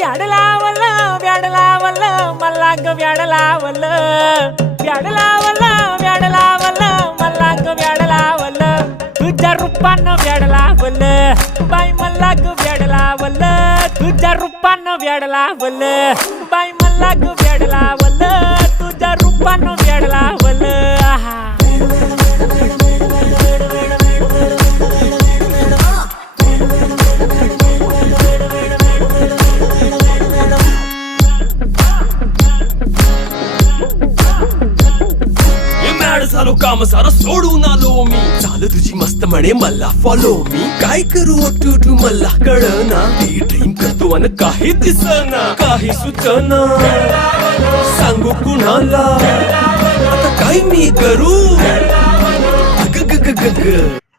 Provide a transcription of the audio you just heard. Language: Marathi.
व्याड लावलं व्याड लावलं मला ग व्याड लावलं व्याड लावलं व्याड लावलं मला ग व्याड लावलं तुझ्या रूपानं व्याड लावलं बाई मला ग व्याड लावलं तुझ्या रूपानं व्याड लावलं बाई मला ग व्याड लावलं तुझ्या रूपानं व्याड लावलं झालो काम सारा सोडून आलो मी चाल तुझी मस्त म्हणे मला फॉलो मी काय करू टू मला कळना ती ड्रीम करतो आणि काही दिसना काही सुचना सांगू कुणाला आता काय मी करू ग ग ग ग ग